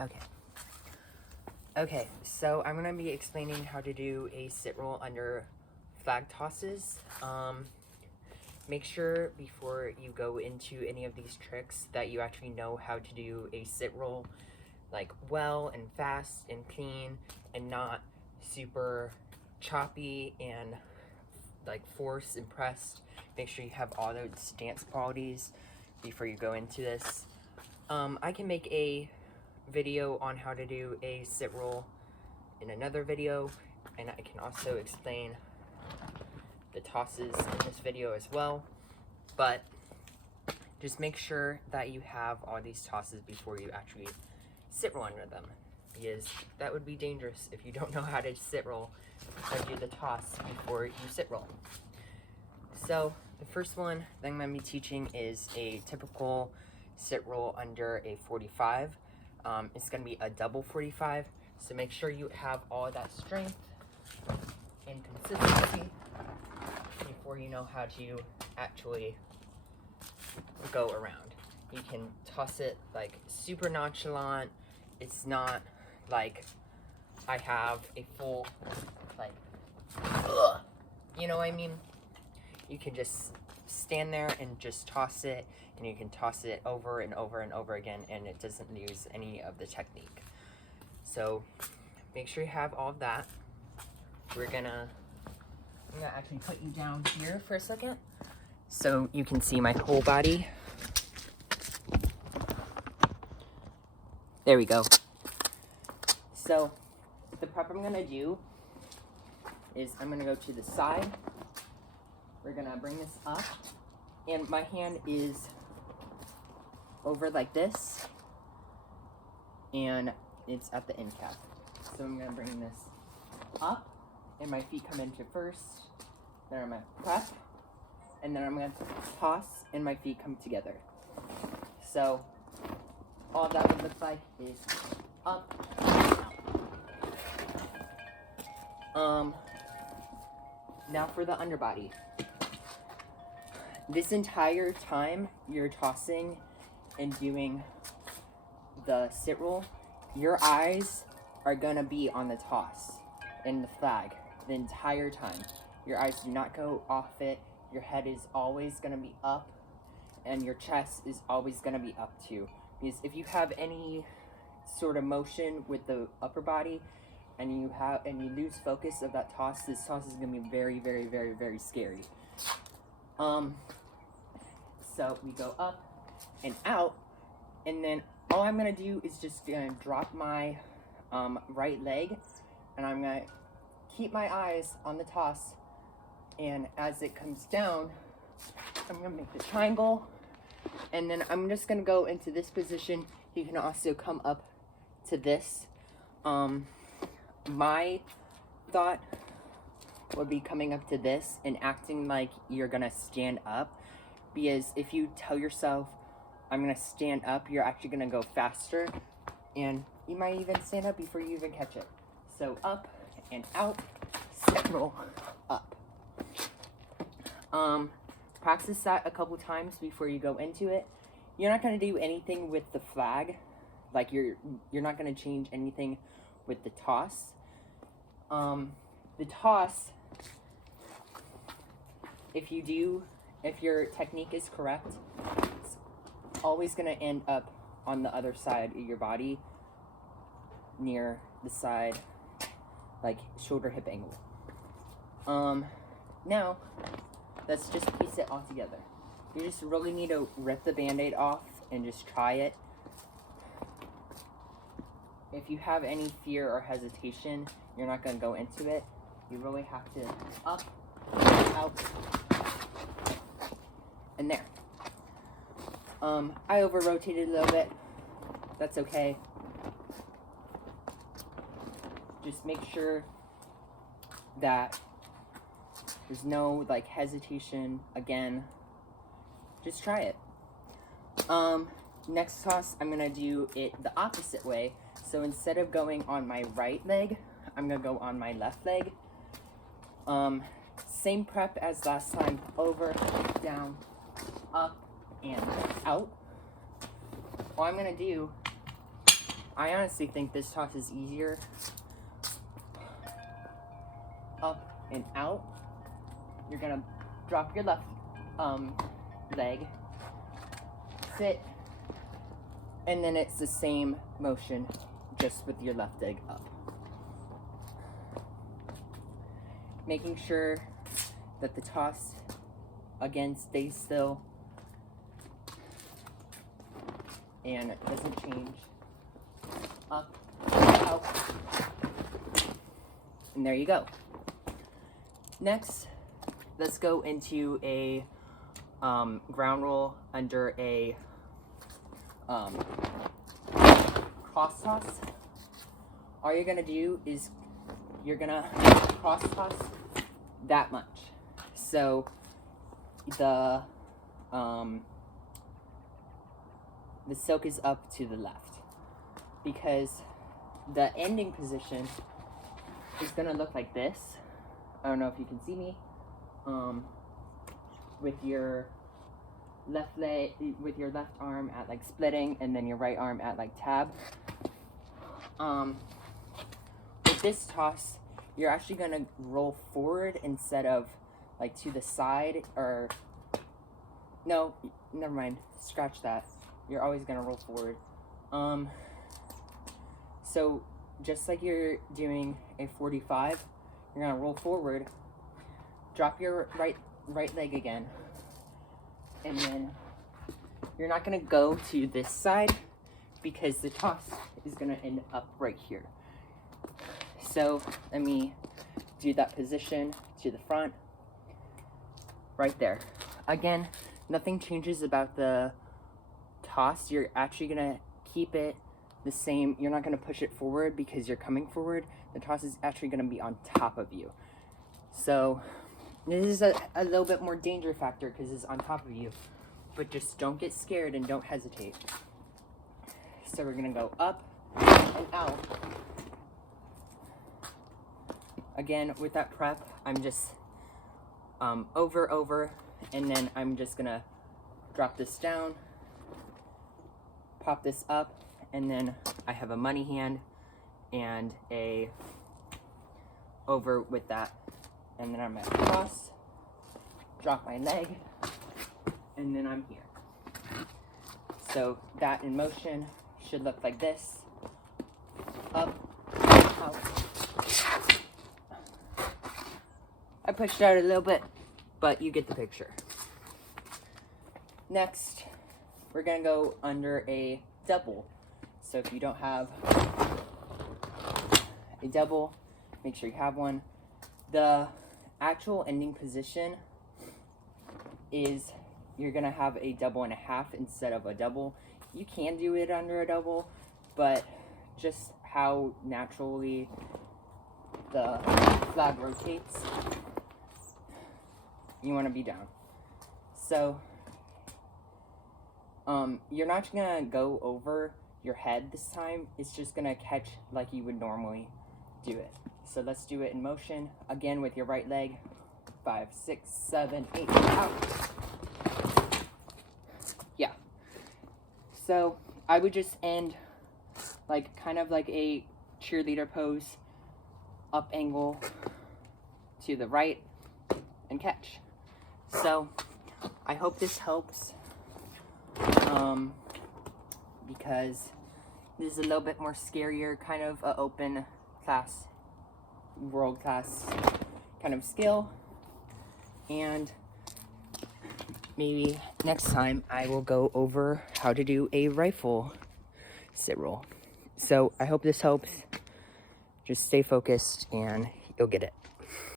Okay. Okay, so I'm gonna be explaining how to do a sit roll under flag tosses. Make sure before you go into any of these tricks that you actually know how to do a sit roll like well and fast and clean and not super choppy and like force and pressed. Make sure you have all those stance qualities before you go into this. I can make a video on how to do a sit roll in another video, and I can also explain the tosses in this video as well, but just make sure that you have all these tosses before you actually sit roll under them, because that would be dangerous if you don't know how to sit roll or do the toss before you sit roll. So the first one that I'm going to be teaching is a typical sit roll under a 45. It's going to be a double 45, so make sure you have all that strength and consistency before you know how to actually go around. You can toss it like super nonchalant. It's not like I have a full like, you know what I mean? You can just stand there and just toss it, and you can toss it over and over and over again, and it doesn't lose any of the technique. So make sure you have all of that. I'm gonna actually put you down here for a second so you can see my whole body. There we go. So the prep I'm gonna do is I'm gonna go to the side. We're gonna bring this up, and my hand is over like this, and it's at the end cap. So I'm gonna bring this up, and my feet come into first, then I'm gonna prep, and then I'm gonna toss, and my feet come together. So all that would look like is up. Now for the underbody. This entire time you're tossing and doing the sit roll, your eyes are gonna be on the toss and the flag the entire time. Your eyes do not go off it. Your head is always gonna be up, and your chest is always gonna be up too. Because if you have any sort of motion with the upper body and you lose focus of that toss, this toss is gonna be very, very, very, very scary. So we go up and out, and then all I'm gonna do is just gonna drop my right leg, and I'm gonna keep my eyes on the toss, and as it comes down, I'm gonna make the triangle, and then I'm just gonna go into this position. You can also come up to this. My thought would be coming up to this and acting like you're gonna stand up, because if you tell yourself I'm gonna stand up, you're actually gonna go faster, and you might even stand up before you even catch it. So up and out, sit roll, up. Practice that a couple times before you go into it. You're not gonna do anything with the flag, like you're not gonna change anything with the toss. The toss, if your technique is correct, it's always gonna end up on the other side of your body, near the side, like shoulder hip angle. Now let's just piece it all together. You just really need to rip the band-aid off and just try it. If you have any fear or hesitation, you're not gonna go into it. You really have to up, out, and there. I over-rotated a little bit. That's okay. Just make sure that there's no like hesitation. Again, just try it. Next toss, I'm gonna do it the opposite way. So instead of going on my right leg, I'm gonna go on my left leg. Same prep as last time, over, down, up, and out. All I'm gonna do I honestly think this toss is easier. Up and out. You're gonna drop your left leg, sit, and then it's the same motion, just with your left leg up. Making sure that the toss, again, stays still and it doesn't change. Up, out, and there you go. Next, let's go into a ground roll under a cross toss. All you're gonna do is you're gonna cross toss that much. So the silk is up to the left, because the ending position is gonna look like this. I don't know if you can see me. With your left leg, with your left arm at like splitting, and then your right arm at like tab. With this toss, you're actually gonna roll forward instead of like to the side, or no, never mind, scratch that. You're always gonna roll forward. So just like you're doing a 45, you're gonna roll forward, drop your right leg again, and then you're not gonna go to this side because the toss is gonna end up right here. So let me do that position to the front, right there. Again, nothing changes about the toss. You're actually gonna keep it the same. You're not gonna push it forward because you're coming forward. The toss is actually gonna be on top of you. So this is a little bit more danger factor because it's on top of you, but just don't get scared and don't hesitate. So we're gonna go up and out. Again, with that prep, I'm just over, and then I'm just gonna drop this down, pop this up, and then I have a money hand and a over with that. And then I'm at cross, drop my leg, and then I'm here. So that in motion should look like this. Up, out. I pushed out a little bit, but you get the picture. Next, we're gonna go under a double. So if you don't have a double, make sure you have one. The actual ending position is you're gonna have a double and a half instead of a double. You can do it under a double, but just how naturally the flag rotates, you want to be down. So you're not gonna go over your head this time. It's just gonna catch like you would normally do it. So let's do it in motion again with your right leg. 5, 6, 7, 8, out. Yeah. So I would just end like kind of like a cheerleader pose, up angle to the right and catch. So I hope this helps, because this is a little bit more scarier, kind of a open class, world class kind of skill. And maybe next time I will go over how to do a rifle sit roll. So I hope this helps. Just stay focused and you'll get it.